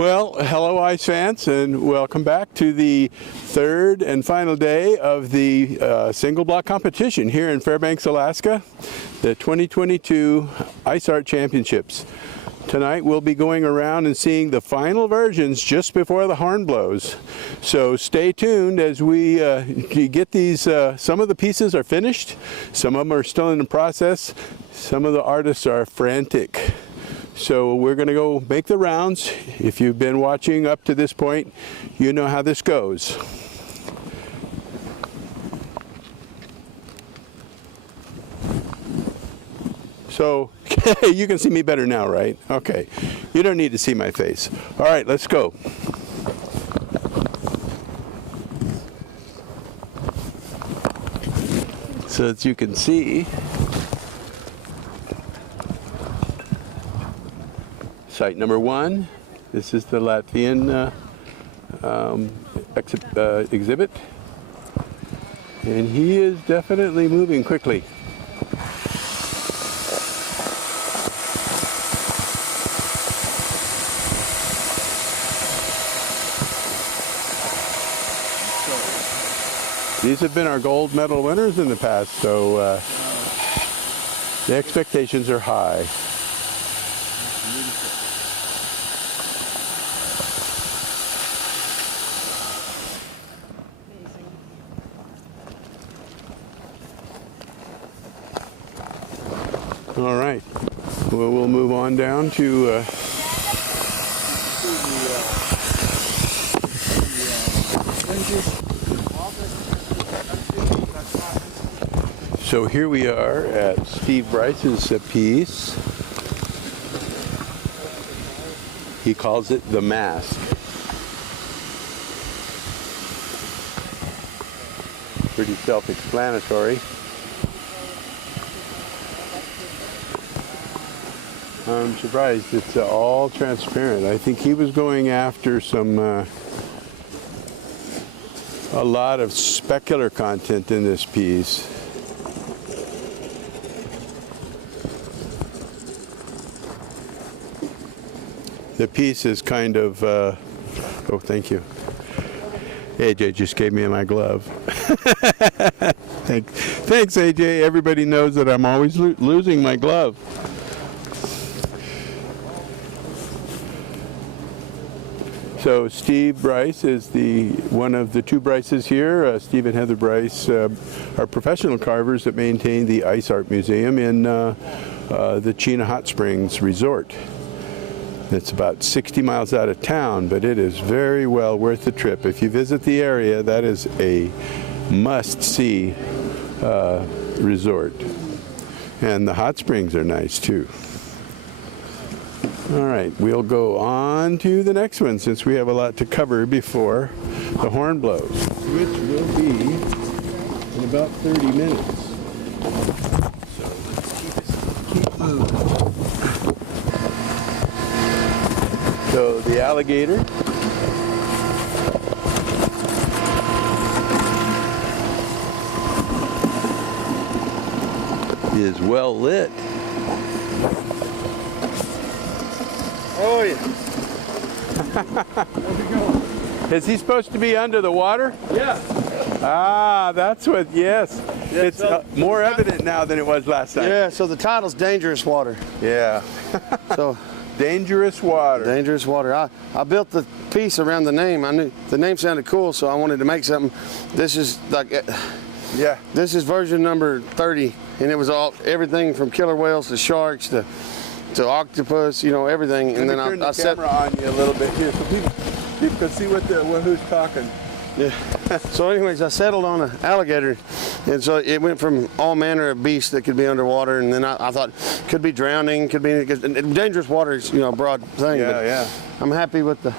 Well, hello ice fans, and welcome back to the third and final day of the single block competition here in Fairbanks, Alaska, the 2022 Ice Art Championships. Tonight we'll be going around and seeing the final versions just before the horn blows. So stay tuned as we get these. Some of the pieces are finished, some of them are still in the process, some of the artists are frantic. So we're going to go make the rounds. If you've been watching up to this point, you know how this goes. So you can see me better now, right? Okay. You don't need to see my face. All right, let's go. So as you can see, site number one, this is the Latvian exhibit, and he is definitely moving quickly. These have been our gold medal winners in the past, so the expectations are high. All right, well, we'll move on down to so here we are at Steve Bryce's piece. He calls it the mask. Pretty self-explanatory. I'm surprised it's all transparent. I think he was going after some a lot of specular content in this piece. The piece is kind of oh, thank you. AJ just gave me my glove. Thanks, AJ. Everybody knows that I'm always losing my glove. So Steve Bryce is one of the two Bryces here. Steve and Heather Bryce are professional carvers that maintain the Ice Art Museum in the Chena Hot Springs Resort. It's about 60 miles out of town, but it is very well worth the trip. If you visit the area, that is a must-see resort. And the hot springs are nice too. All right, we'll go on to the next one since we have a lot to cover before the horn blows, which will be in about 30 minutes. So let's keep moving. So the alligator is well lit. Oh yeah. How's it going? Is he supposed to be under the water? Yeah. Ah, that's what, yes. Yeah, it's more evident now than it was last time. Yeah, so the title's Dangerous Water. Yeah. So Dangerous Water. Dangerous Water. I built the piece around the name. I knew the name sounded cool, so I wanted to make something. This is like, yeah. This is version number 30, and it was everything from killer whales to sharks to octopus, you know, everything. And then I set the camera on you a little bit here, so people can see who's talking. Yeah. So anyways, I settled on an alligator, and so it went from all manner of beasts that could be underwater, and then I thought could be drowning, could be dangerous water is, you know, a broad thing. Yeah, but yeah. I'm happy with the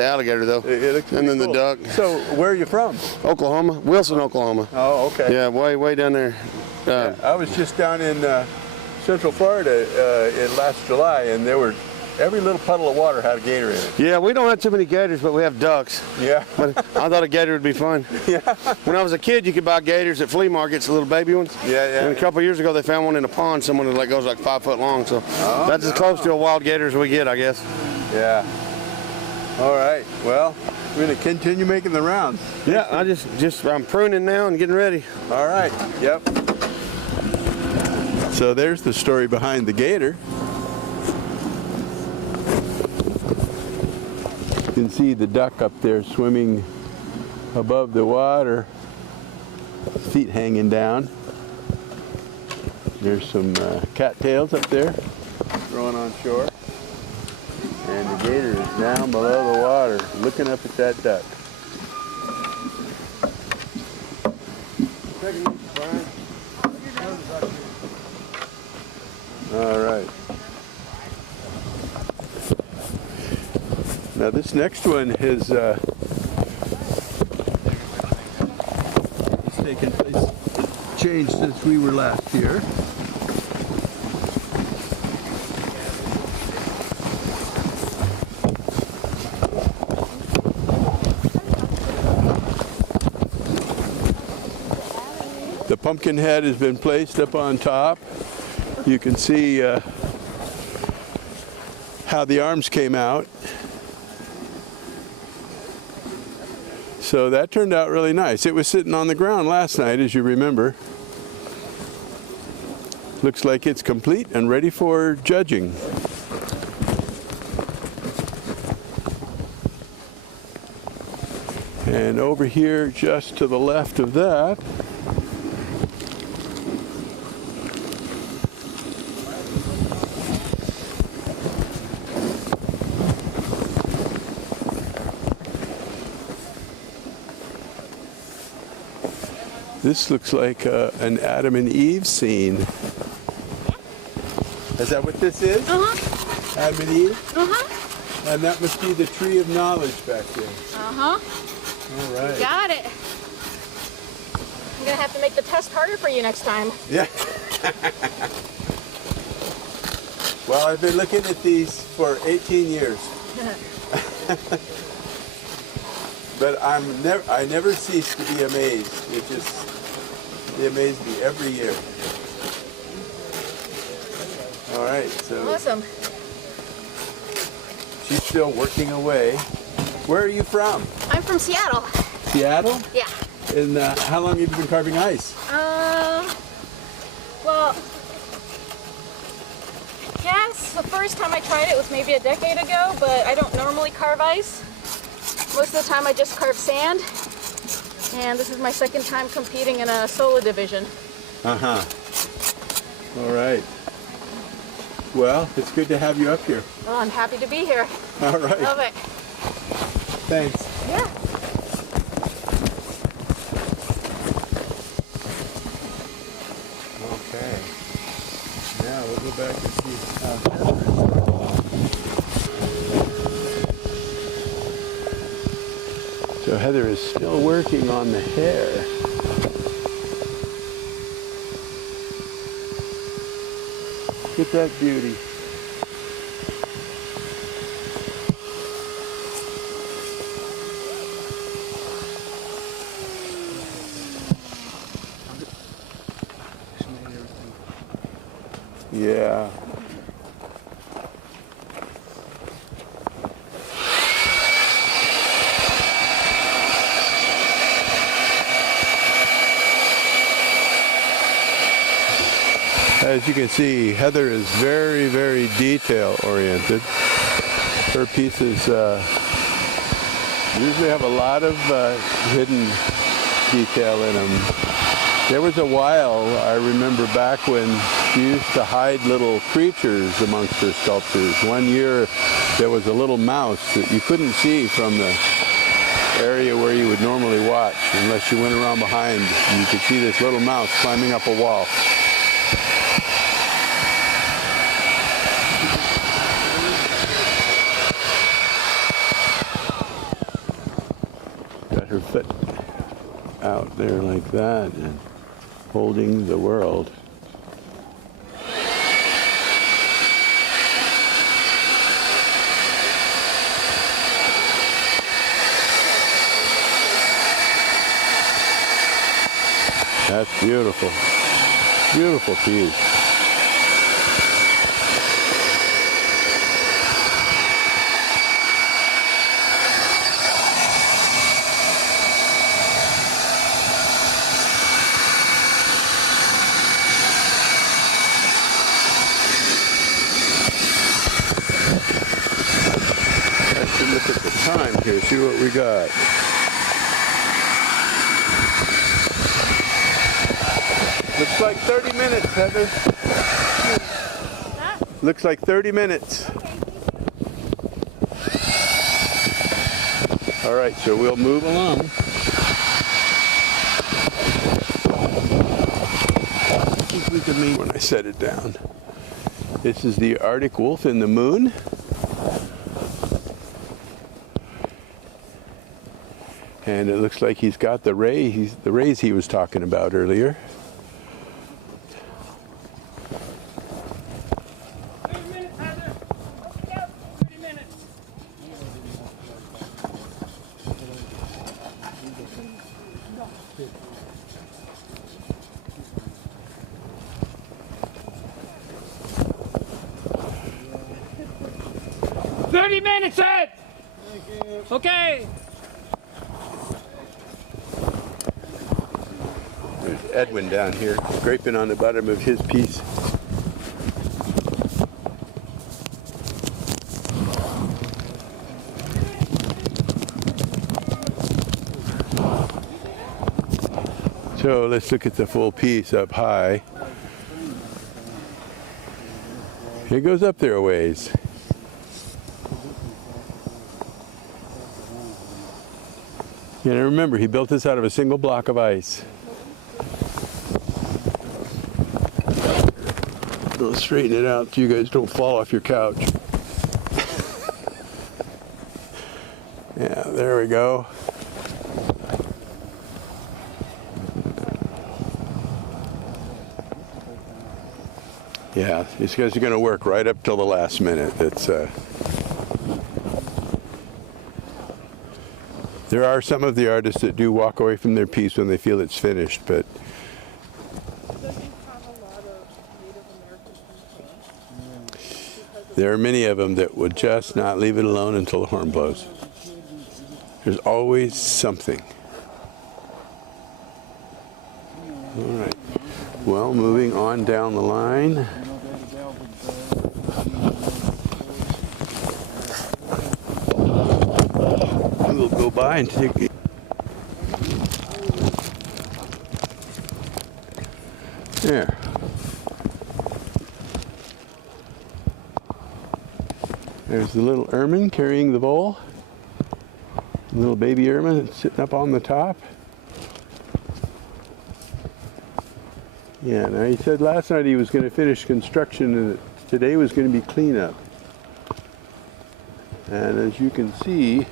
alligator though. It looks and then cool. The duck. So where are you from? Oklahoma, Wilson, Oklahoma. Oh, okay. Yeah, way down there. Yeah, I was just down in Central Florida in last July, and every little puddle of water had a gator in it. Yeah, we don't have too many gators, but we have ducks. Yeah. But I thought a gator would be fun. Yeah. When I was a kid, you could buy gators at flea markets, the little baby ones. Yeah, yeah. And a couple of years ago, they found one in a pond, someone that goes like 5 foot long. So that's as close to a wild gator as we get, I guess. Yeah. All right. Well, we're going to continue making the rounds. Yeah, I'm pruning now and getting ready. All right. Yep. So there's the story behind the gator. You can see the duck up there swimming above the water, feet hanging down. There's some cattails up there growing on shore. And the gator is down below the water looking up at that duck. All right. Now this next one has taken place, changed since we were last here. The pumpkin head has been placed up on top. You can see how the arms came out. So that turned out really nice. It was sitting on the ground last night, as you remember. Looks like it's complete and ready for judging. And over here, just to the left of that, this looks like an Adam and Eve scene. Is that what this is? Uh-huh. Adam and Eve? Uh-huh. And that must be the tree of knowledge back there. Uh-huh. All right. Got it. I'm gonna have to make the test harder for you next time. Yeah. Well, I've been looking at these for 18 years. But I never cease to be amazed. They amaze me every year. All right, so Awesome. she's still working away. Where are you from? I'm from Seattle. Seattle? Yeah. And how long have you been carving ice? Well, yes, the first time I tried it was maybe a decade ago, but I don't normally carve ice. Most of the time I just carve sand. And this is my second time competing in a solo division. Uh-huh. All right. Well, it's good to have you up here. Well, I'm happy to be here. All right. Love it. Thanks. Yeah. Okay. Now we'll go back and see how So Heather is still working on the hair. Look at that beauty. Yeah. As you can see, Heather is very, very detail oriented. Her pieces usually have a lot of hidden detail in them. There was a while, I remember back when she used to hide little creatures amongst her sculptures. One year there was a little mouse that you couldn't see from the area where you would normally watch unless you went around behind and you could see this little mouse climbing up a wall. Got her foot out there like that and holding the world. That's beautiful. Beautiful piece. look at the time here, see what we got. Looks like 30 minutes, Heather. Looks like 30 minutes. All right, so we'll move along. I think we can meet when I set it down. This is the Arctic wolf in the moon. And it looks like he's got the rays he was talking about earlier. Minutes, Ed! Okay. There's Edwin down here, scraping on the bottom of his piece. So let's look at the full piece up high. It goes up there a ways. And remember, he built this out of a single block of ice. I'll straighten it out so you guys don't fall off your couch. Yeah, there we go. Yeah, these guys are going to work right up till the last minute. There are some of the artists that do walk away from their piece when they feel it's finished, but there are many of them that would just not leave it alone until the horn blows. There's always something. All right. Well, moving on down the line. We'll go by and take it. There. There's the little ermine carrying the bowl. The little baby ermine that's sitting up on the top. Yeah, now he said last night he was going to finish construction and today was going to be cleanup. And as you can see,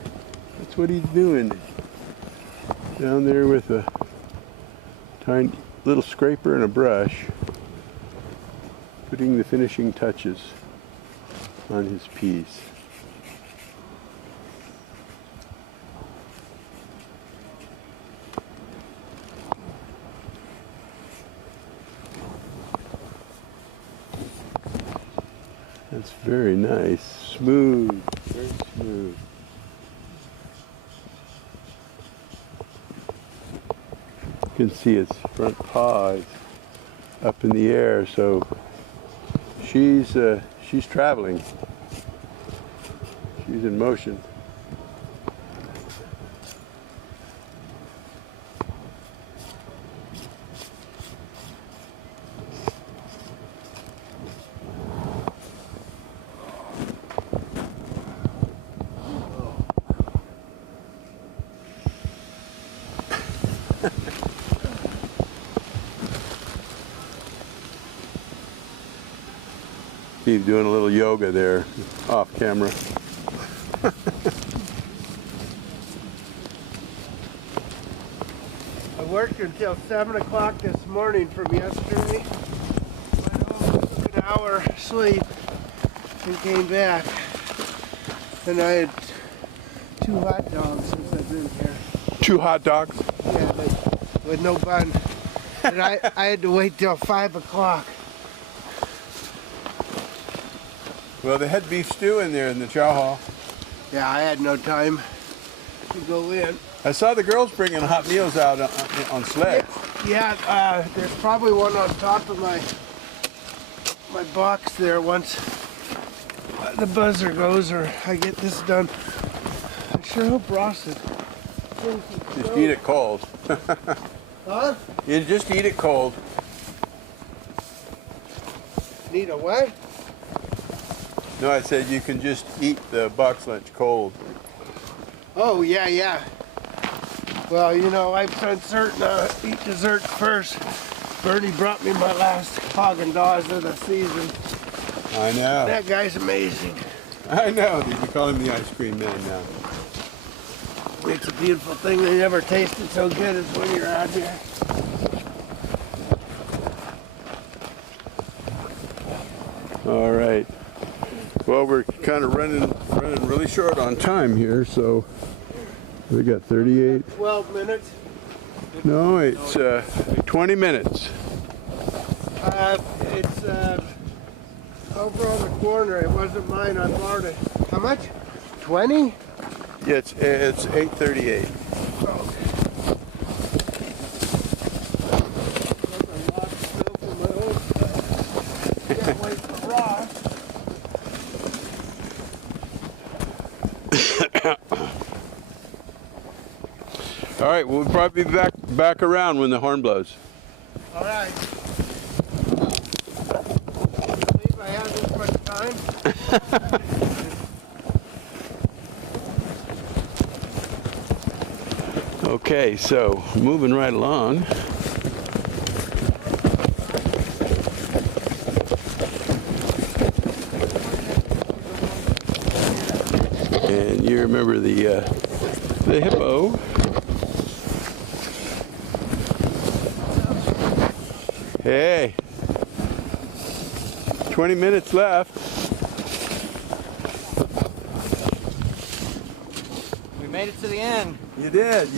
that's what he's doing. Down there with a tiny little scraper and a brush, putting the finishing touches on his piece. That's very nice, smooth, very smooth. You can see its front paws up in the air, so she's traveling. She's in motion. Steve doing a little yoga there, off camera. I worked until 7 o'clock this morning from yesterday. Went home, took an hour sleep, and came back. And I had 2 hot dogs since I've been here. 2 hot dogs? Yeah, with no bun. And I had to wait till 5 o'clock. Well, they had beef stew in there in the chow hall. Yeah, I had no time to go in. I saw the girls bringing hot meals out on sleds. Yeah, there's probably one on top of my box there once the buzzer goes or I get this done. sure hope Ross is. Just eat it cold. Huh? You just eat it cold. Need a what? No, I said you can just eat the box lunch cold. Oh, yeah, yeah. Well, you know, I'm certain to eat dessert first. Bernie brought me my last Haagen-Dazs of the season. I know. That guy's amazing. I know. You can call him the ice cream man now. It's a beautiful thing. They never tasted so good as when you're out here. All right. Well, we're kind of running really short on time here, so we got 38. 12 minutes. No, it's 20 minutes. It's over on the corner. It wasn't mine. I borrowed it. How much? 20? Yeah, it's 8:38. Can't wait for Ross. All right, we'll probably be back around when the horn blows. All right. Believe I have this much time. Okay, so moving right along. And you remember the hippo. Hey, 20 minutes left. We made it to the end. You did.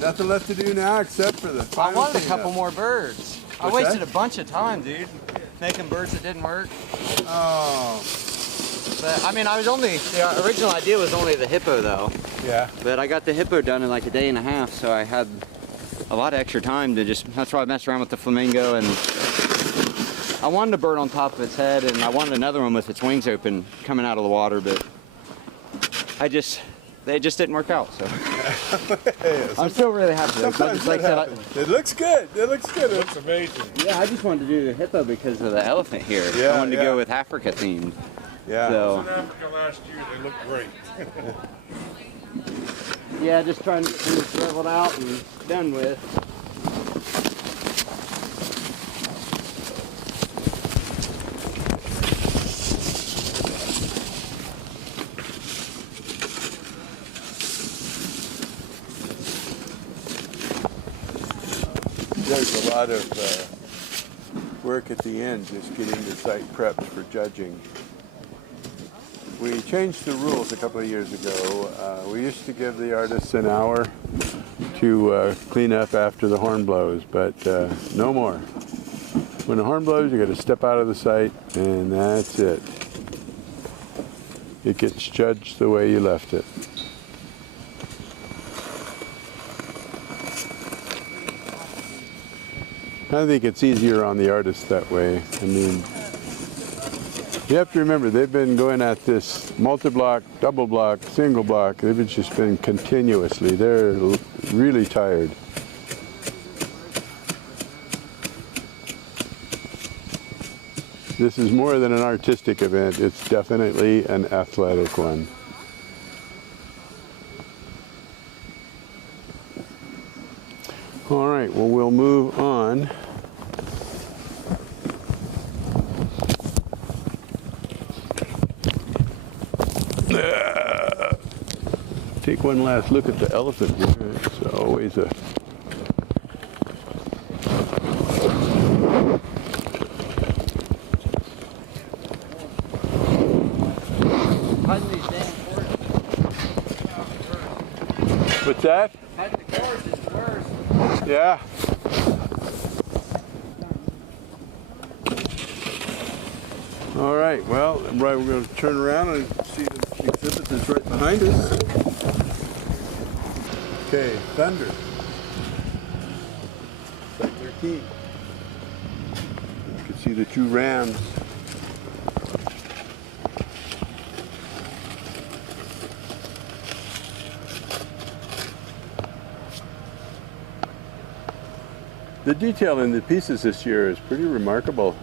Nothing left to do now except for the I final wanted a cleanup. couple more birds. I What's wasted that? a bunch of time, dude, making birds that didn't work. Oh, But I mean, the original idea was only the hippo though. yeah. But I got the hippo done in like a day and a half, so I had a lot of extra time to that's why I messed around with the flamingo, and I wanted a bird on top of its head, and I wanted another one with its wings open coming out of the water, but they just didn't work out, so. I'm still really happy though. 'Cause I Sometimes just, like that I said, happens. It looks good. It looks good. It's Amazing. yeah, I just wanted to do the hippo because of the elephant here. Yeah, I wanted to yeah. go with Africa themed. yeah. In So, Africa last year, they looked great. yeah, just trying to get things leveled out and done with. There's a lot of work at the end, just getting the site prepped for judging. We changed the rules a couple of years ago. We used to give the artists an hour to clean up after the horn blows, but no more. When the horn blows, you got to step out of the site, and that's it. It gets judged the way you left it. I think it's easier on the artists that way. I mean, you have to remember, they've been going at this multi-block, double block, single block. They've just been continuously. They're really tired. This is more than an artistic event. It's definitely an athletic one. All right, well, we'll move on. Take one last look at the elephant here. It's always a... What's that? Yeah. All right, well, right, we're going to turn around and see the exhibit that's right behind us. Okay, thunder. Site 13. You can see the two rams. The detail in the pieces this year is pretty remarkable.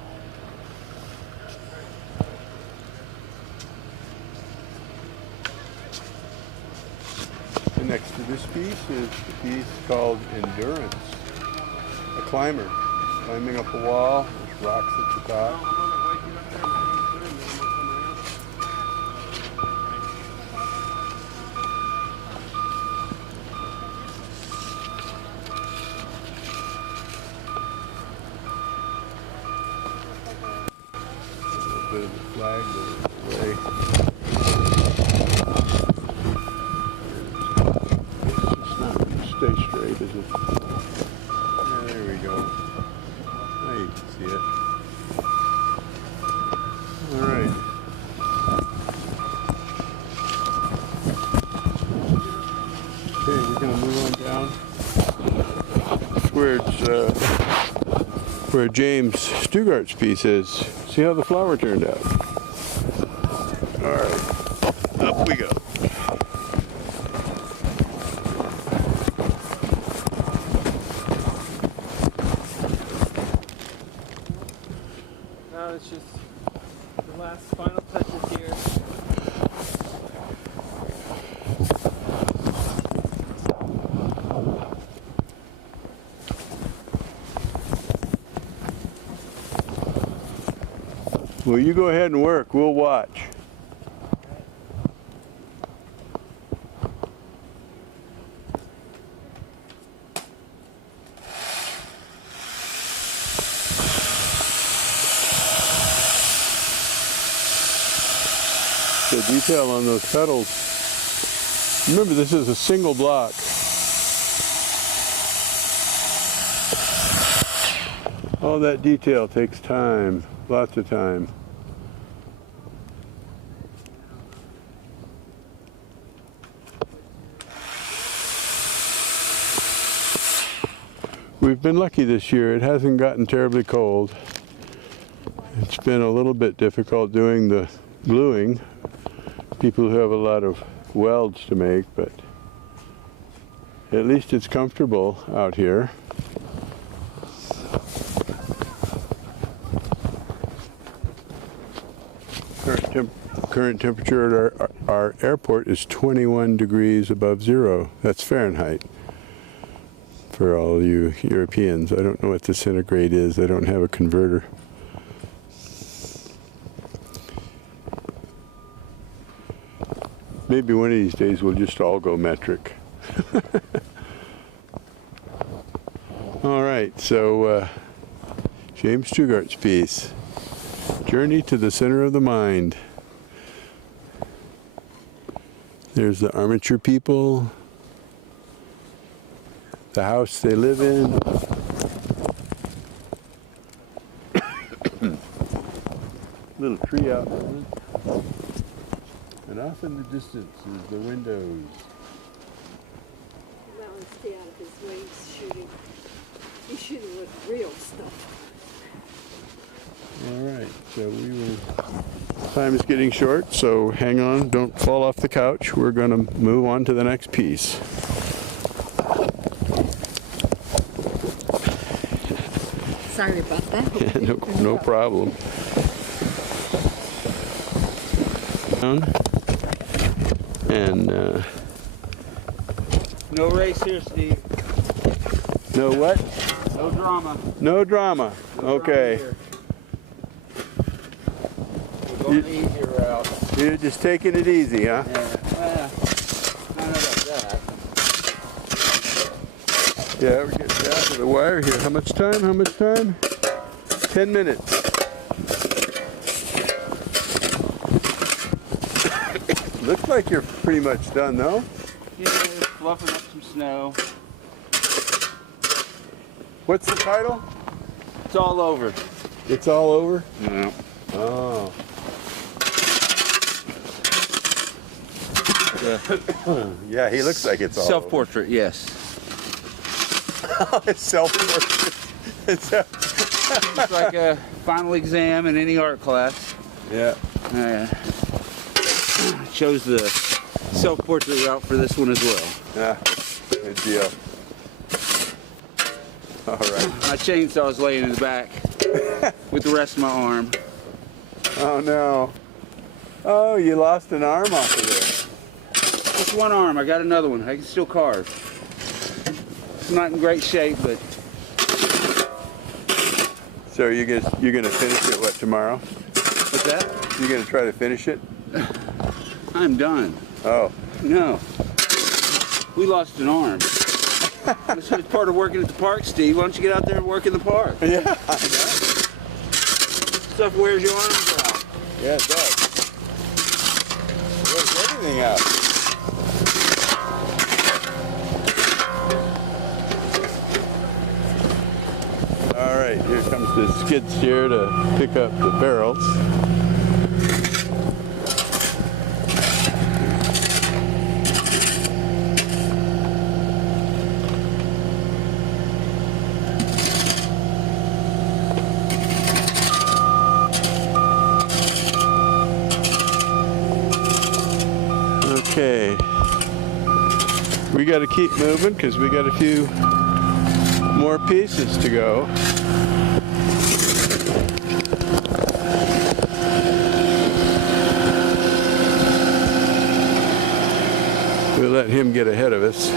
And next to this piece is the piece called Endurance. A climber climbing up a wall with rocks at the top. A bit of the flag away. It's not going to stay straight, is it? Yeah, there we go. Now you can see it. All right. Okay, we're going to move on down where James Stugart's piece is. See how the flower turned out. All right, up we go. Now it's just the last final touches here. Well, you go ahead and work. We'll watch. The detail on those petals. Remember, this is a single block. All that detail takes time, lots of time. We've been lucky this year. It hasn't gotten terribly cold. It's been a little bit difficult doing the gluing. People who have a lot of welds to make, but at least it's comfortable out here. Current temperature at our airport is 21 degrees above zero. That's Fahrenheit. For all you Europeans, I don't know what the centigrade is. I don't have a converter. Maybe one of these days we'll just all go metric. All right, so James Stugart's piece, Journey to the Center of the Mind. There's the armature people, the house they live in. Little tree out there. And off in the distance is the windows. Well, stay out of his way. He's shooting with real stuff. All right, so we will. Time is getting short, so hang on, don't fall off the couch. We're going to move on to the next piece. Sorry about that. No problem. And No race here, Steve. no what? No drama. No drama. Okay. We're going the easier route. You're just taking it easy, huh? Yeah. Well, I don't know about that. Yeah, we're getting down to the wire here. How much time? How much time? 10 minutes. Looks like you're pretty much done, though. Yeah, just fluffing up some snow. What's the title? It's all over. It's all over? Yeah. Oh. Yeah, he looks like it's all over. Self-portrait, yes. Self-portrait. It's like a final exam in any art class. Yeah. Chose the self-portrait route for this one as well. Yeah. Good deal. All right. My chainsaw's laying in the back with the rest of my arm. Oh no. Oh, you lost an arm off of there. Just one arm. I got another one. I can still carve. It's not in great shape, but So you're gonna finish it what tomorrow? what's that? You're gonna try to finish it? I'm done. Oh. No. We lost an arm. It's part of working at the park, Steve. Why don't you get out there and work in the park? Yeah. Stuff wears your arms out. Yeah, it does. Wears everything out. All right, here comes the skid steer to pick up the barrels. Okay, we got to keep moving because we got a few more pieces to go. We'll let him get ahead of us.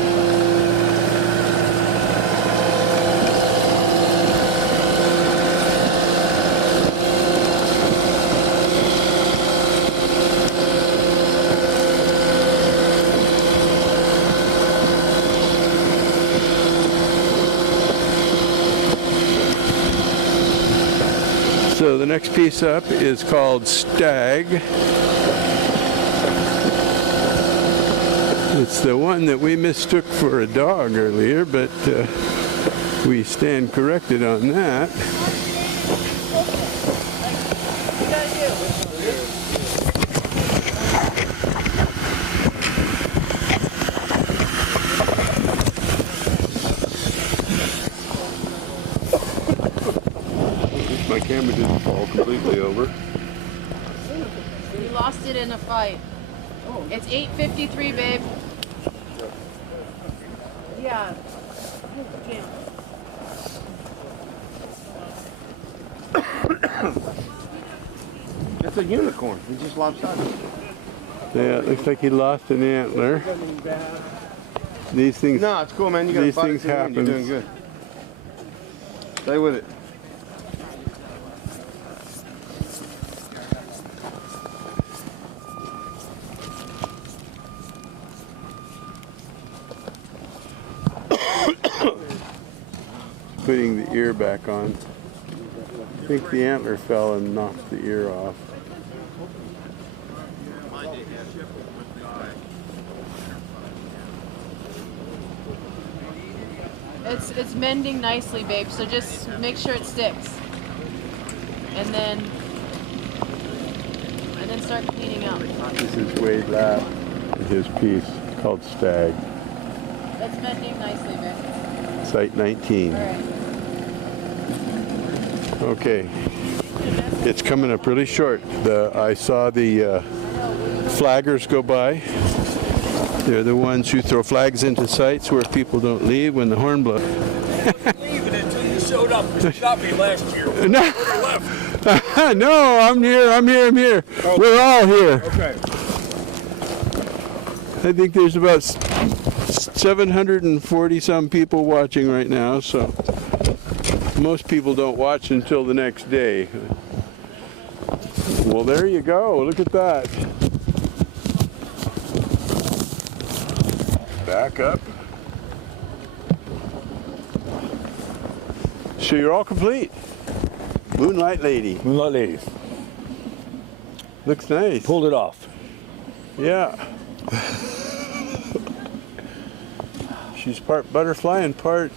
So the next piece up is called Stag. It's the one that we mistook for a dog earlier, but we stand corrected on that. My camera didn't fall completely over. You lost it in a fight. It's 8:53, babe. Yeah. It's a unicorn. He's just lopsided. Yeah, it looks like he lost an antler. These things. No, it's cool, man. You got These a body things to it and You're happen. doing good. Stay with it. Putting the ear back on. I think the antler fell and knocked the ear off. It's mending nicely, babe. So just make sure it sticks, and then start cleaning up. This is Wade Lapp and his piece called Stag. It's mending nicely, babe. Site 19. All right. Okay. It's coming up really short. I saw the flaggers go by. They're the ones who throw flags into sites where people don't leave when the horn blows. Leaving until you showed up and shot me last year. No. No, I'm here. Oh. We're all here. Okay. I think there's about 740 some people watching right now, so most people don't watch until the next day. Well, there you go. Look at that. Back up. So you're all complete. Moonlight Lady. Moonlight Lady. Looks nice. Pulled it off. Yeah. She's part butterfly and part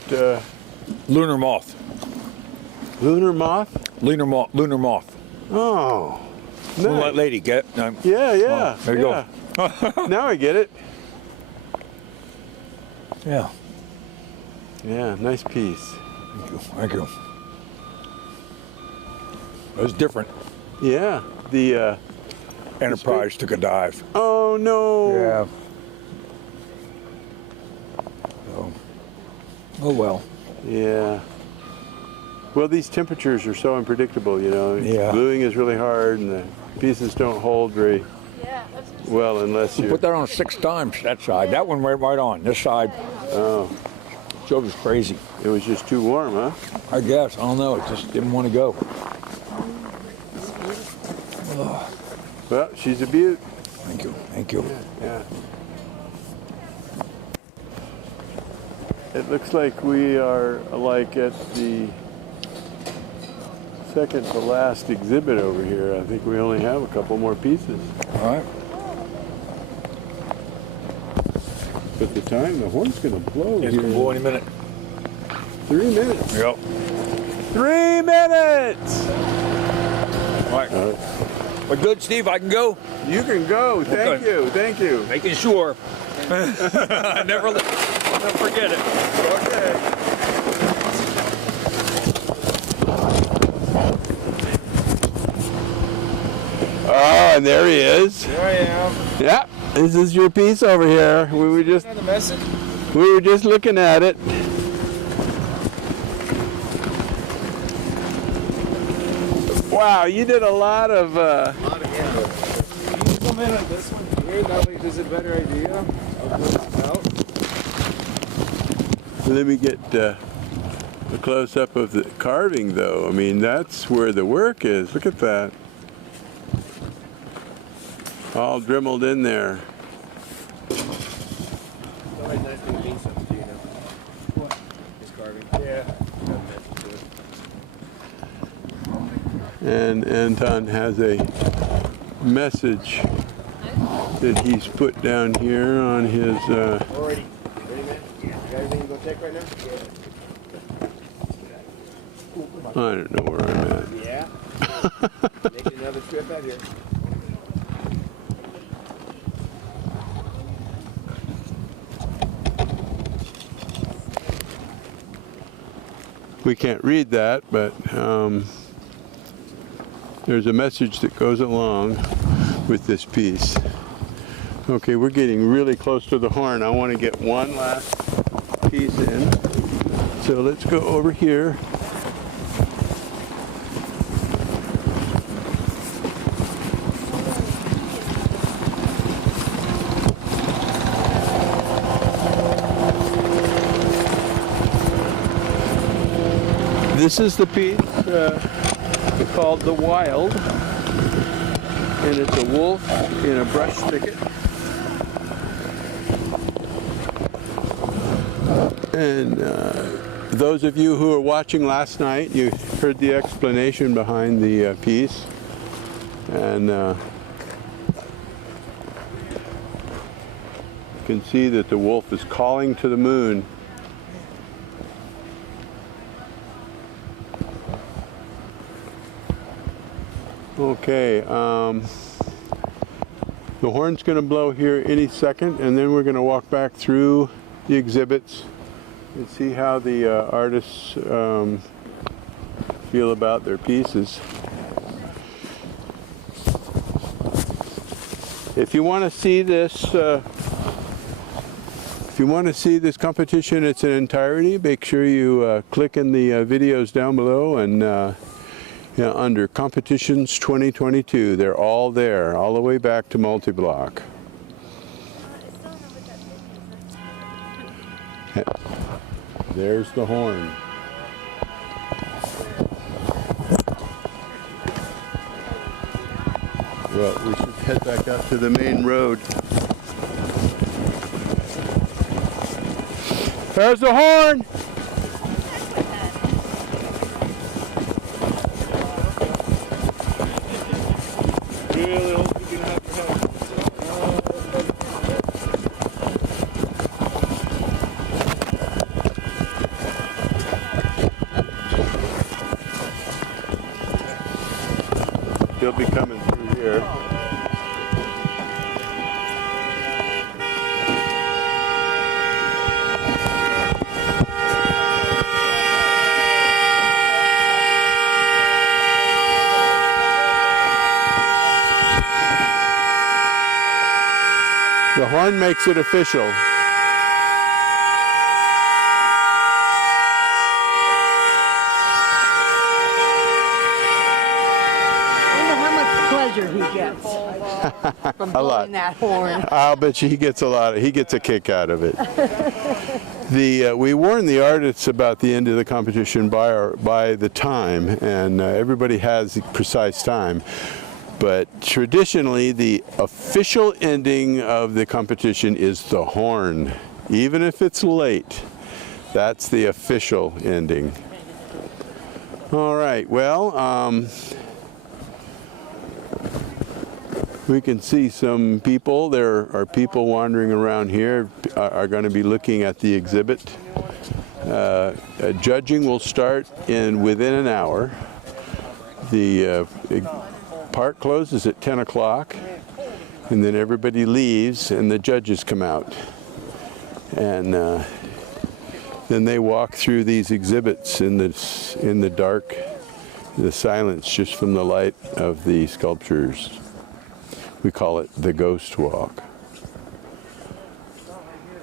Lunar moth. lunar moth. Lunar moth. Oh. Moonlight Nice. Lady. Get? Yeah. there you go. Now I get it. Yeah. Yeah, nice piece. Thank you. Thank you. It was different. Yeah. The Enterprise took a dive. oh no. Yeah. Oh well. Yeah. Well, these temperatures are so unpredictable, you know. Yeah. Gluing is really hard, and the pieces don't hold very well unless you Put that on 6 times, that side. That one went right on. This side, Oh, Joe was crazy. it was just too warm, huh? I guess. I don't know. It just didn't want to go. Well, she's a beaut. Thank you. Thank you. Yeah. It looks like we are like at the second to last exhibit over here. I think we only have a couple more pieces. All right. But the time, the horn's gonna blow It's here. going to blow any minute. 3 minutes. Yep. 3 minutes! All right. We're good, Steve. I can go. You can go. Thank Okay. you. Thank you. Making sure. I never forget it. Okay. Oh, and there he is. There I am. Yeah, this is your piece over here. We were just The message? looking at it. Wow, you did a lot of. Can you comment on this one here? That way gives a better idea of what it's about. Let me get a close up of the carving, though. I mean, that's where the work is. Look at that. All dremeled in there. Always nice to mean something to you, know. What? This carving. Yeah. And Anton has a message that he's put down here on his. Alrighty. Ready, man? You got everything to go check right now? I don't know where I'm at. Yeah. Making another trip out here. We can't read that, but there's a message that goes along with this piece. Okay, we're getting really close to the horn. I want to get one last piece in. So let's go over here. This is the piece called The Wild, and it's a wolf in a brush thicket. And those of you who were watching last night, you heard the explanation behind the piece. And you can see that the wolf is calling to the moon. Okay, the horn's going to blow here any second, and then we're going to walk back through the exhibits and see how the artists feel about their pieces. If you want to see this, competition in its entirety, make sure you click in the videos down below and. Under Competitions 2022, they're all there, all the way back to multi-block. There's the horn. Well, we should head back out to the main road. There's the horn! Really hope you can have your head. He'll be coming through here. The horn makes it official. pleasure he gets from A lot. blowing that horn. I'll bet you he gets a kick out of it. We warned the artists about the end of the competition by the time, and everybody has the precise time. But traditionally, the official ending of the competition is the horn, even if it's late. That's the official ending. All right, well, we can see some people. There are people wandering around here, are going to be looking at the exhibit. Judging will start within an hour. The park closes at 10 o'clock, and then everybody leaves and the judges come out. And then they walk through these exhibits in the dark, the silence just from the light of the sculptures. We call it the ghost walk.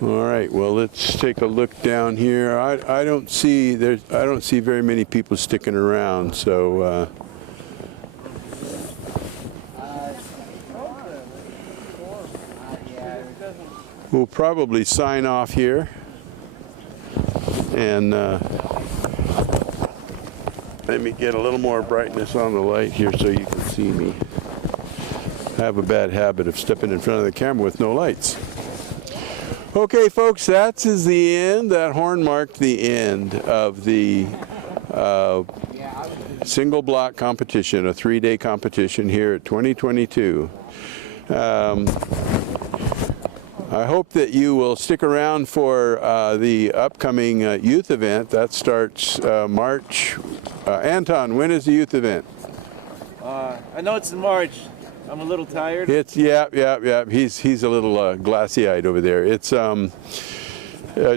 All right, well, let's take a look down here. I don't see very many people sticking around, so we'll probably sign off here. And let me get a little more brightness on the light here so you can see me. I have a bad habit of stepping in front of the camera with no lights. Okay, folks, that is the end. That horn marked the end of the single block competition, a 3-day competition here at 2022. I hope that you will stick around for the upcoming youth event. That starts March. Anton, when is the youth event? I know it's in March. I'm a little tired. It's yeah. He's a little glassy-eyed over there. It's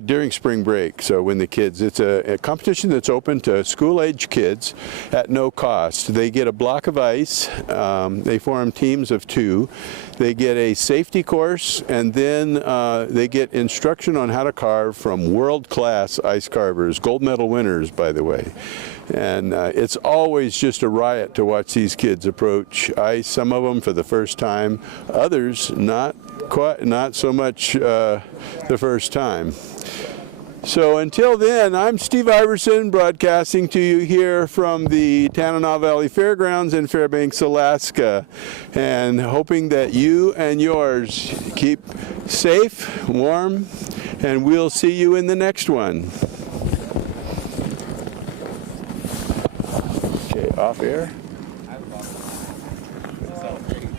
during spring break. So when the kids, it's a competition that's open to school-age kids at no cost. They get a block of ice. They form teams of 2. They get a safety course, and then they get instruction on how to carve from world-class ice carvers, gold medal winners, by the way. And it's always just a riot to watch these kids approach ice, some of them for the first time, others not so much the first time. So until then, I'm Steve Iverson, broadcasting to you here from the Tanana Valley Fairgrounds in Fairbanks, Alaska, and hoping that you and yours keep safe, warm, and we'll see you in the next one. Okay, off air.